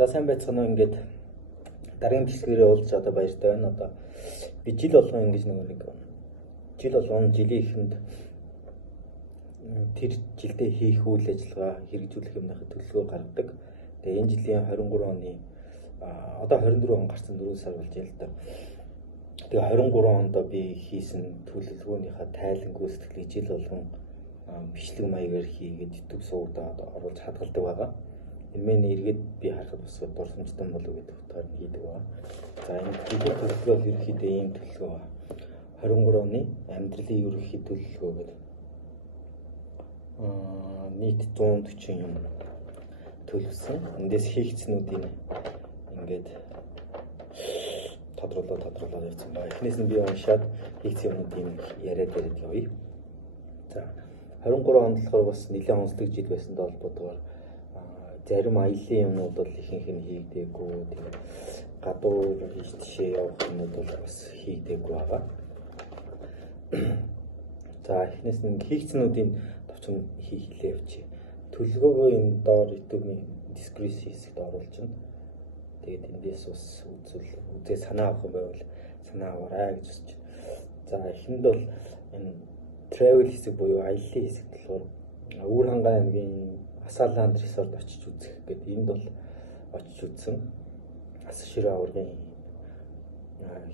За сайн байцгаана уу. Ингээд дараагийн дэлгэрээ уулзч одоо баяртай байна. Одоо би жил болгон ингэж нэг жил болгон жилийн эхэнд тэр жилдээ хийх үйл ажиллагаа хэрэгжүүлэх юмнахад төлөвлөгөө гаргадаг. Тэгээ энэ жилийн 23 оны одоо 24 он гарсан 4 сар болж байна л да. Тэгээ 23 онд би хийсэн төлөвлөгөөнийхөө тайлан гүйцэтгэлийг жил болгон бичлэг маягаар хийгээд YouTube сувгад оруулж хадгалдаг байгаа. Энэ эргээд би харахад бас дурсамжтай болов гэдэг утгаар нь хийдэг байгаа. За энэ төлөвлөгөө ерөнхийдөө ийм төлөвлөгөө 23 оны амьдралын ерөнхий төлөвлөгөө гэдэг нийт 140 юм төлөвсөн. Эндээс хийгдснүүдийн ингээд тодруулаад явсан байна. Эхнээс нь би уншаад хийгдсэн юмнуудын яриад явъя. За 23 онд болохоор бас нэлээд онцлог жил байсантай холбоотойгоор зарим аялын юмнууд бол ихэнх нь хийгдээгүй. Тэгээд гадуур хийж тишээ явах юмнууд бол бас хийгдээгүй байгаа. За эхнээс нь хийгдснүүдийн товчон хийхлээ явчих. Төлөвлөгөөгөө энэ доор YouTube-ийн description хэсэгт оруулчихна. Тэгээд эндээс бас үзээ санаа авах юм байвал санаа аваарай гэж хүсэж байна. За эхэнд бол энэ travel хэсэг буюу аяллаа хэсэг болохоор Өвөр Хангай аймгийн Асааланд resort очиж үзэх гэдэг энд бол очиж үзсэн. Ас ширээ аваргын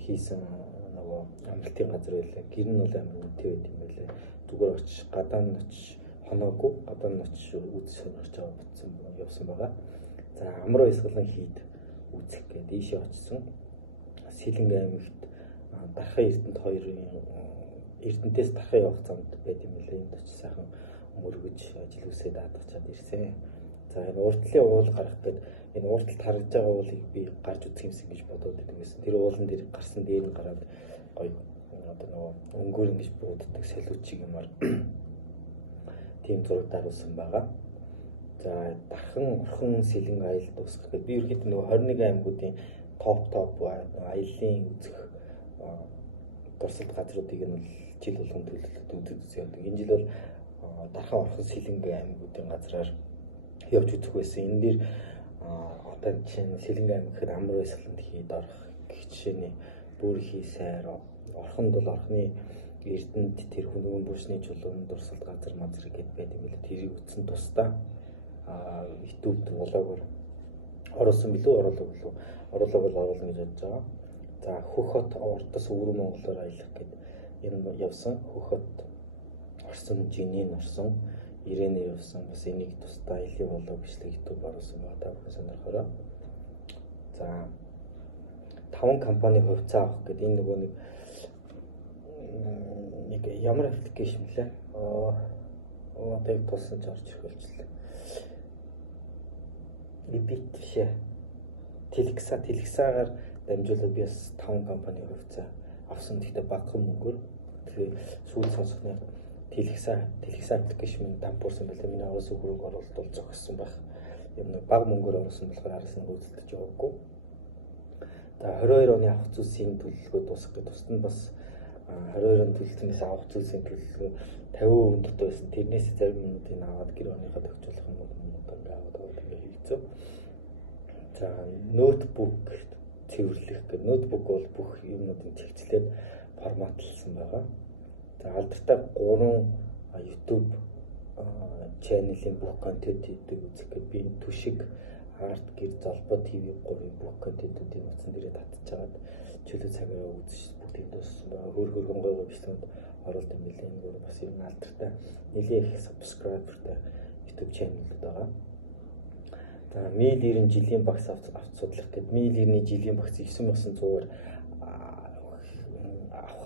хийсэн нөгөө амралтын газар байлаа. Гэр нь бол амар үнэтэй байт юм байлаа. Зүгээр очиж гадаа нь очиж хоноогүй гадаа нь очиж үзэх сонирхож байгаа бутсан явсан байгаа. За амар баясгалан хийд үзэх гэдэг ийшээ очсон. Сэлэнг аймагт Дархан Эрдэнэт хоёрын Эрдэнэтээс Дархан явах замд байт юм байлаа. Энд очиж сайхан мөргөж ажил үсээ даатгачаад ирсэн. За энэ уртлын уул гарах гэдэг энэ урталт харагдж байгаа уулыг би гарч үзэх юмсан гэж бодоод байдаг гэсэн. Тэр уулан дээр гарсан дээр нь гараад гоё одоо нөгөө өнгөөр ингэж бууддаг солиучиг юмар тийм зураг даруулсан байгаа. За Дархан Орхон Сэлэнг аялал дуусгах гэдэг би ерөөхдөө нөгөө 21 аймагуудын топ аяллаа үзэх дурсалт газруудыг нь жил болгон төлөвлөлт үздэг. Энэ жил бол Дархан Орхон Сэлэнг аймагуудын газраар явж үзэх байсан. Энэ дэр одоо чинь Сэлэнг аймаг гэхэд амар баясгаланд хийд орох гэх жишээний бүр хий сайр Орхонд бол Орхны Эрдэнэт тэр хөнөөн бүршний чулуун дурсалт газар мазар гэдээ байт юм билээ. Тэрийг үтсэн тусдаа YouTube-д влогоор оруулсан билүү оруулаагүй бол оруулна гэж бодож байгаа. За Хөх хот урдас өвөр Монголоор аялах гэдэг энэ явсан. Хөх хот орсон, Жинийн орсон, Ирэнэ явсан. Бас энийг тусдаа аялын влог бичлэг YouTube оруулсан байгаа. Та бүхэн сонирхороо. За 5 компани хувьцаа авах гэдэг энэ нөгөө нэг ямар аппликейшн лээ. Одоо тулсан ч орж ирэх болчихлоо. Эбит бишээ. Телексагаар дамжуулаад би бас 5 компани хувьцаа авсан. Гэхдээ багахан мөнгөөр. Тэгэхээр сүүл сонсохны Телекса аппликейшн дампуурсан байлаа. Миний аваас хөрөг оруулалт зогссон байх. Юм нэг бага мөнгөөр оруулсан болохоор араас нь хөөцөлдөж яваагүй. За 22 оны авах зүйлсийн төлөвлөгөө дуусгах гэж тусад нь бас 22 оны төлөвлөгөөс авах зүйлсийн төлөвлөгөө 50% өндөртэй байсан. Тэрнээс зарим юмнуудыг аваад гэр орныхоо төвчлөх юмнууд аваад хийгдсэн. За ноутбук цэвэрлэх гэдэг. Ноутбук бол бүх юмнуудыг чигчлээд форматлсан байгаа. За алдартай 3 YouTube channel-ийн бүх контентуудыг үзэх гэдэг би түшиг арт гэр залбаа ТV 3-ийн бүх контентуудыг утсан дээрээ татчихад чөлөө цагаараа үзэж бүгдийг дууссан байгаа. Хөргөн гоё бичлэгүүд оруулалт юм билээ. Энэ гол бас юм алдартай нэлээд их subscriber-тай YouTube channel-ууд байгаа. За Мил 90 жилийн багц авч судлах гэдэг. Мил 90-ний жилийн багц 9100-аар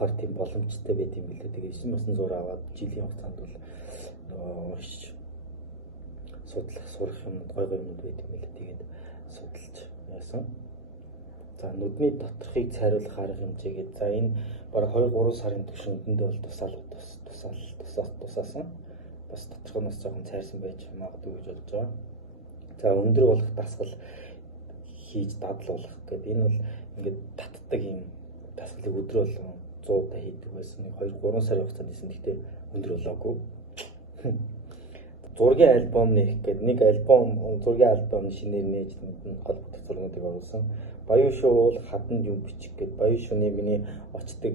авахар тийм боломжтой байт юм билээ. Тэгээ 9100 аваад жилийн хугацаанд бол уншиж судлах сурах юм гой юмуд байт юм билээ. Тэгээд судалж яасан. За нүдний доторхыг цайруулах арга хэмжээгээд за энэ бараг 2-3 сарын турш өндөндөө бол тусаасан. Бас доторхоноос жоохон цайрсан байж магадгүй гэж бодож байгаа. За өндөр болох дасгал хийж дадлуулах гэдэг. Энэ бол ингээд татдаг юм дасгалыг өдрөө болгон 100 та хийдэг байсан. 2-3 сарын хугацаанд хийсэн. Гэхдээ өндөр болоогүй. 100 зургийн альбом нэх гэдэг нэг альбом зургийн альбом шинээр нээж холбогдох зургуудыг оруулсан. Баян шүү бол хаданд юм бичих гэдэг. Баян шууны миний очдог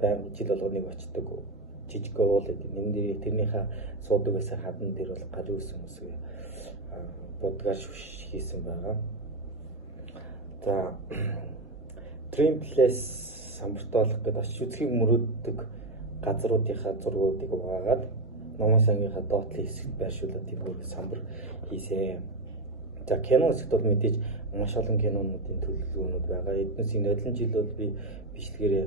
байнга жил болгоныг очдог жижиг уул гэдэг. Энэ дээр тэрнийхээ суудаг байсан хадан дээр бол гажуу өсөн үсгээ бодгаар хийсэн байгаа. За Dream Place самбартуулах гэдэг очиж үзхийг мөрөөддөг газруудынхаа зургуудыг угаагаад номын сангийнхаа доотлын хэсэгт байршуулаад тийм бүр самбар хийсэн. За кино хэсэгт бол мэдээж маш олон кинонуудын төлөвлөгөөнүүд байгаа. Эднээсийн нодлон жил бол би бичлэгээрээ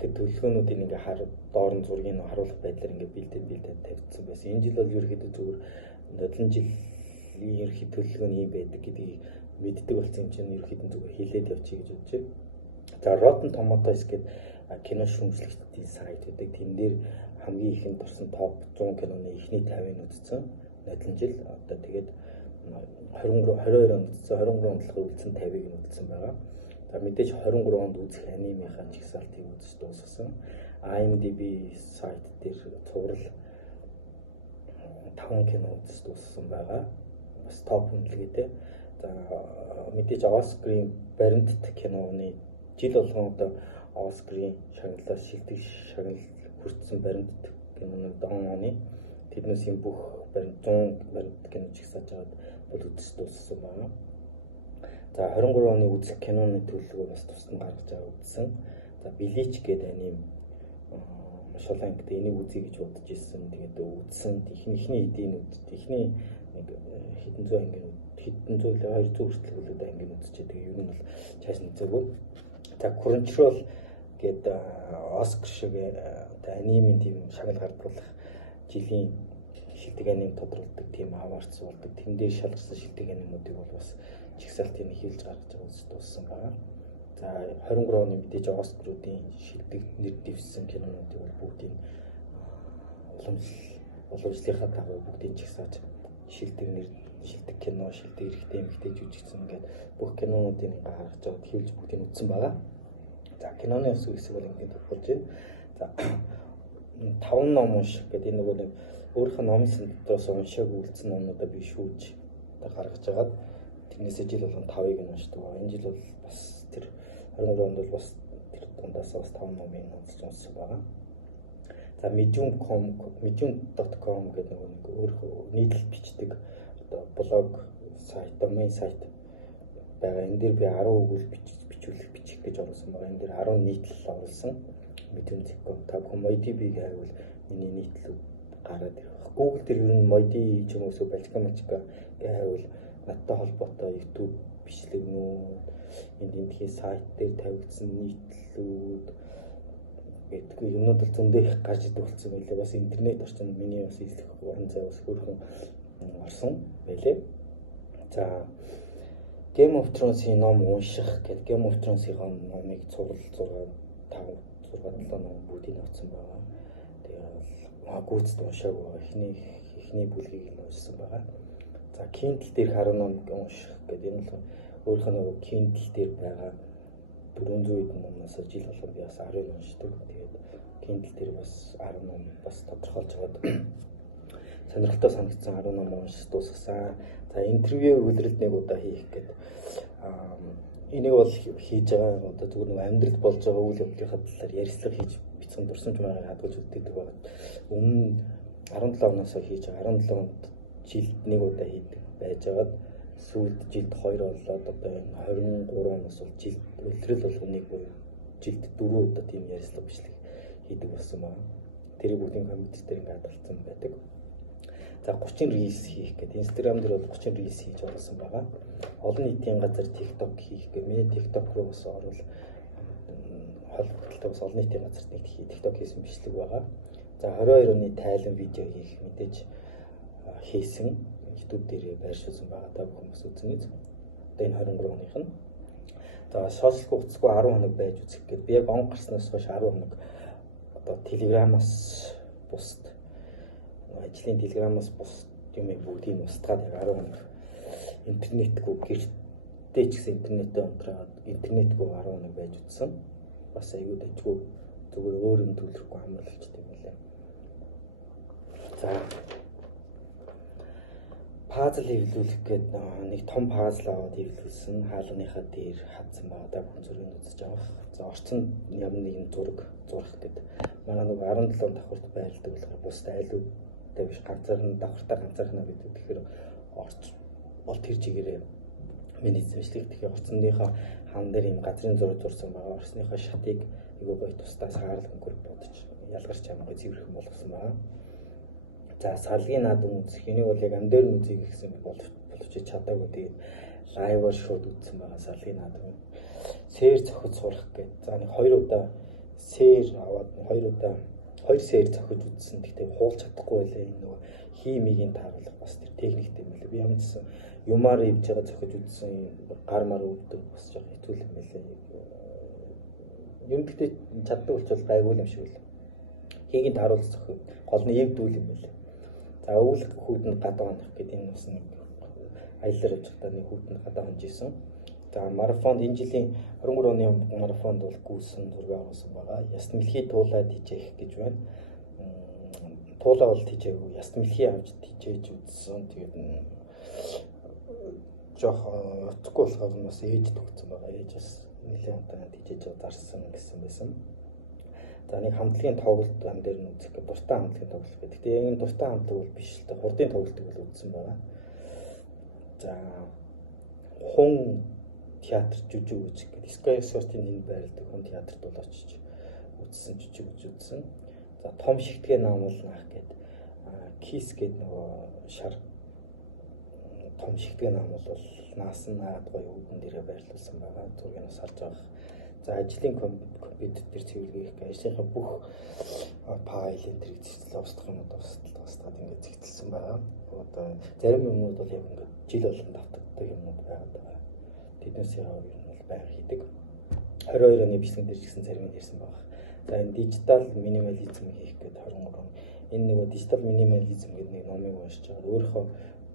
тэр төлөвлөгөөнүүдийг ингээ доор нь зургийг харуулах байдлаар ингээ бэлдээд тавьчихсан байсан. Энэ жил бол ерөөхдөө зүгээр нодлон жилийн ерөөхдөө төлөвлөгөө нь юм байдаг гэдгийг мэддэг болсон юм чинь ерөөхдөө зүгээр хэлээд явчих гэж бодож байна. За Rotten Tomatoes гэдэг кино шүүмжлэгчдийн сайт гэдэг. Тэн дээр хамгийн ихэнд орсон топ 100 киноны эхний 50-ыг үзсэн. Нодлон жил одоо тэгээд 22 онд үзсэн, 23 онд үзсэн 50-ыг үзсэн байгаа. За мэдээж 23 онд үзэх анимехийн жигсаалтыг үзэж дуусгасан. IMDb сайт дээр цуврал 5 кино үзэж дуусгасан байгаа. Бас топ үнэлгээтэй. За мэдээж Оскарын баримтат киноны жил болгон одоо Оскарын шагналаас шилдэг шагнал хүртсэн баримтат киноны дон оны тэднээсийн бүх 100 баримтат кино жигсааж байгаад бол үзэж дууссан байна. За 23 оны үзэх киноны төлөвлөгөө бас тусдан гаргаж байгаа үзсэн. За Bleach гэдэг аним маш олон ангид энийг үзье гэж бодож ирсэн. Тэгээд үзсэн ихний эдийн ихний нэг хэдэн зуун ангид хэдэн зуун 200 хүртэл үлээд ангид үзчихээ. Тэгээд ер нь бол цааш нь зөвгүй. За Crunchyroll гэдэг Оскар шиг анимын тийм шагнал гаргуулах жилийн шилдэг аним тодорхойлдог тийм аваарц болдог. Тэн дээр шалгарсан шилдэг анимуудыг бол бас жигсаалтыг хийлж гаргаж байгаа үст дууссан байна. За 23 оны мэдээж Оскаруудын шилдэг нэр дэвссэн кинонуудыг бол бүгдийг уламжлалынхаа дагуу бүгдийг жигсааж шилдэг кино, шилдэг эрэгтэй эмэгтэй жүжигчин ингээд бүх кинонуудыг гаргаж аваад хийлж бүгдийг үзсэн байгаа. За киноны хэсэг бол ингээд болж байна. За 5 ном унших гэдэг энэ нөгөө өөрийнхөө номын дотроос уншаагүй үлдсэн номнуудаа би шүүж гаргаж агаад тэрнээсээ жил болгон 5-ыг нь уншдаг. Энэ жил бол бас тэр 23 онд бол бас тэр дундаас бас 5 номыг уншсан байгаа. За medium.com гэдэг нэг өөрөө нийтлэл бичдэг одоо блог сайт, домен сайт байгаа. Энэ дээр би 10 өгүүл бичих гэж оруулсан байгаа. Энэ дээр 10 нийтлэл оруулсан. Medium.com та Comedy гэвэл миний нийтлэл гараад ирэх. Google дээр ер нь Modi ч юм уу эсвэл Balcamachka гэвэл надтай холбоотой YouTube бичлэгнүүд, эндхийн сайт дээр тавигдсан нийтлэлүүд гэдэг юмнууд л зөндөө их гарч ирдэг болсон байлээ. Бас интернет орчинд миний бас эзлэх уран зай бас хөрхөн орсон байлээ. За Game of Thrones-ийн ном унших гэдэг Game of Thrones-ийн номыг цуврал 6 7 ном бүгдийг авсан байгаа. Тэгээ гүйцэд уншаагүй эхний бүлгийг нь уншсан байгаа. За Kindle дээр 10 ном унших гэдэг энэ бол өөрийнхөө нэг Kindle дээр байгаа 400 хэдэн номоос жил болгон би бас 10 уншдаг. Тэгээд Kindle дээр бас 10 ном бас тодорхойлж байгаа. Сонирхолтой санагдсан 10 ном уншиж дуусгасан. За интервью үйлрэлд нэг удаа хийх гэдэг. Энийг бол хийж байгаа одоо зүгээр нэг амьдрал болж байгаа үйл явдлынхаа талаар ярилцлага хийж бицэн дурсан ч байгаа хадгалж үлдээдэг байна. Өмнө 17 оноос хийж 17 онд жилд нэг удаа хийдэг байж байгаад сүүлд жилд 2 болоод одоо энэ 23 оноос бол жилд үлрэл болгоныг буюу жилд 4 удаа тийм ярилцлага бичлэг хийдэг болсон байна. Тэрийг бүгдийн компьютер дээр ингээд хадгалсан байдаг. За 30 reels хийх гэдэг. Instagram дээр бол 30 reels хийж оруулсан байгаа. Олон нийтийн газар TikTok хийх гэх мэт TikTok руу бас орвол холбогдолтой бас олон нийтийн газарт нэг TikTok хийсэн бичлэг байгаа. За 22 оны тайлан видео хийх мэдээж хийсэн. YouTube дээр байршуулсан байгаа. Та бүхэн бас үзнэ. Одоо энэ 23 оных нь. За сошиал хуудасгүй 10 хоног байж үзэх гэдэг. Би яг он гарснаас хойш 10 хоног одоо Telegram-аас бусд ажлын Telegram-аас бусд юм бүгдийг нь устгаад яг 10 хоног интернетгүй гэртээ ч гэсэн интернетээ унтраад интернетгүй 10 хоног байж үзсэн. Бас аюул дэжгүй зүгээр өөр юм төлөхгүй амарлалчт юм байлаа. За пазл эвлүүлэх гээд нэг том пазл аваад эвлүүлсэн хаалганыхаа дээр хадсан байгаа даа хүн зургийг үзэж байгаа. За орцсон ямар нэгэн зураг зурах гээд манай нэг 17 давхарт байлдаг болохоор бусд айлуудтай биш ганцаархан давхартаа ганцаархан гэдэг. Тэгэхээр орц бол тэр чигээрээ миний эзэмшлэх тэгэхээр орцсныхаа хаан дээр юм газрын зураг зурсан байгаа. Орсныхаа шатыг айгүй гоё тусдаас хаарл өнгөр бодож ялгарч амгаа цэвэрхэн болгосон байгаа. За салгийн наадам үзэх энийг бол яг ам дээр нь үзье гэсэн боловч чадаагүй тэгээд лайваар шууд үзсэн байгаа салгийн наадам. Сээр зохиж сурах гээд за нэг 2 удаа сээр аваад 2 удаа 2 сээр зохиж үзсэн. Тэгтээ хуулж чадахгүй байлаа энэ нөгөө химигийн тааруулах бас тэр техниктэй юм лээ. Би ямар ч гэсэн юмар ивж байгаа зохиж үзсэн гар мар өвдөг бас жоо хэцүү юм лээ. Юм гэхдээ чаддаг болчихвол гайгүй юм шиг л. Хийгийн тааруулах зохиж гол нь ивдүүл юм лээ. За өвлөх хүүтэнд гадаа хонох гэдэг энэ бас нэг аяллаар явж байхдаа нэг хүүтэнд гадаа хонж исэн. За марафонд энэ жилийн 23 оны марафонд бол гүйсэн зураг авсан байгаа. Яст мэлхий туулаад хичээх гэж байна. Туулаа бол хичээгүй, яст мэлхий авч хичээж үзсэн. Тэгээд жоох утгагүй болохоор бас ээж төгсөн байгаа. Ээж бас нэлээд удаа хичээж ударсан гэсэн байсан. За нэг хамтлагийн тоглолт ам дээр нь үзэх гэдэг дуртай хамтлагийн тоглолт гэдэг. Гэтэ яг энэ дуртай хамтлаг бол биш л дээ. Хурдын тоглолтыг бол үзсэн байгаа. За хүн театр жүжиг үзэх гэдэг. Sky Sport-ийн энэ байрлалд хүн театрт бол очиж үзсэн жүжиг үзсэн. За том шигтгээ наамуулнах гэдэг. Kiss гэдэг нөгөө шар том шигтгээ наамуул бол наасан наад гоё үүдэн дээрээ байрлуулсан байгаа. Зургийг бас харж байгаа. За ажлын компьютер дээр цэвэрлэх гэх ажлынхаа бүх файл энтрийг цэцлээ устгах юм уу устгаад ингээд цэгцэлсэн байгаа. Одоо зарим юмнууд бол яг ингээд жил болгон давтагддаг юмнууд байгаа. Тэднээс яг юу нь бол байнга хийдэг. 22 оны бичлэгэн дээр ч гэсэн зарим нь ирсэн байгаа. За энэ дижитал минимализм хийх гэдэг 23. Энэ нөгөө дижитал минимализм гэдэг нэг номыг уншиж байгаа. Өөрийнхөө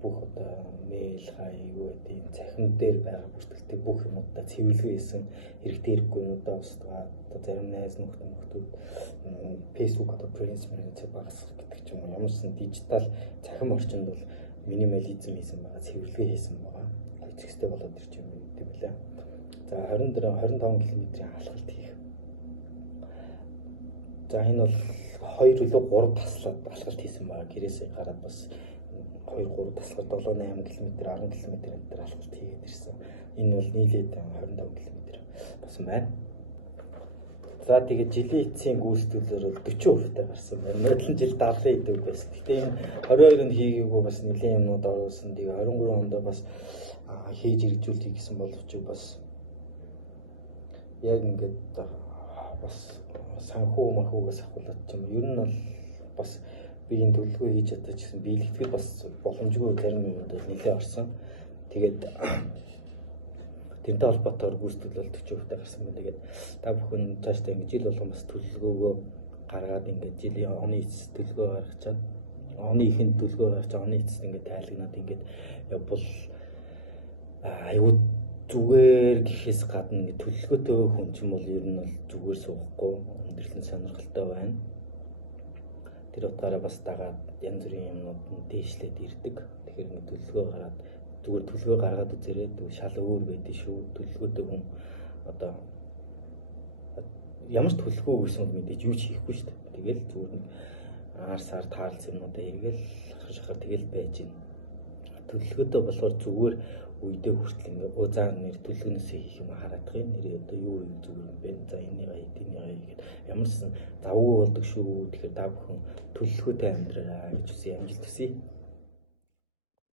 бүх одоо мэйл хаяг гэдэг цахим дээр байгаа бүртгэлтэй бүх юмудаа цэвэрлэгээ хийсэн хэрэгтэй хэрэггүйнүүдээ устгаад одоо зарим найз нөхдөд Facebook одоо принцип багасгах гэдэг ч юм уу ямар ч дижитал цахим орчинд бол минимализм хийсэн байгаа цэвэрлэгээ хийсэн байгаа. Эцэгтэй болоод ирж юм гэдэг билээ. За 25 км-ийн алхалт хийх. За энэ бол 2 илүү 3 таслаад алхалт хийсэн байгаа. Гэрээсээ гараад бас 2-3 тасгаар 7-8 км 10 км энэ алхалт хийгээд ирсэн. Энэ бол нийлээд 25 км болсон байна. За тэгээд жилийн эцсийн гүйцэтгэлээр 40% та гарсан байна. Модлон жил 70 идэв байсан. Гэтэ энэ 22-нд хийгээгүй бас нэлийн юмнууд оруулсан. Тэгээд 23 онд бас хийж иргэжүүлэх гэсэн боловч бас яг ингээд бас санхүү махуугаас ахуулаад ч юм ер нь бол бас би энэ төлөвлөгөө хийж чадаж гэсэн биелэгдэхэд бас боломжгүй зарим юмуд нэлээд орсон. Тэгээд тэрнтэй холбоотойгоор гүйцэтгэл 40% гарсан байна. Тэгээд та бүхэн цаашдаа ингэж жил болгон бас төлөвлөгөөгөө гаргаад ингээд жилийн оны эцэст төлөвлөгөө гаргачаад оны ихэнд төлөвлөгөө гаргаж оны эцэст ингээд тайлагнаад ингээд явбал аюу зүгээр гэхээс гадна ингээд төлөвлөгөөтэй хүн ч юм бол ер нь бол зүгээр суухгүй өндөрлөн сонирхолтой байна. Тэр утгаараа бас дагаад янз бүрийн юмнууд нь дээшлээд ирдэг. Тэгэхээр ингээд төлөвлөгөө гаргаад зүгээр төлөвлөгөө гаргаад үзээрэй. Шал өөр байдгийг шүү. Төлөвлөгөөтэй хүн одоо ямар ч төлөвлөгөө өгсөн мэдээж юу ч хийхгүй шүү дээ. Тэгэл зүгээр нэг аар сар таарлсан юмудаа эргээл шахар тэгэл байж гин. Төлөвлөгөөтэй болохоор зүгээр үедээ хүртэл ингээд заа нэр төлөвлөгөөсөө хийх юм хараадах юм. Нэр одоо юу юм зүгээр юм бэ? За энийг хийгээд ямар ч завгүй болдог шүү. Тэгэхээр та бүхэн төлөвлөгөөтэй амьдраарай гэж үсэ амжилт хүсье.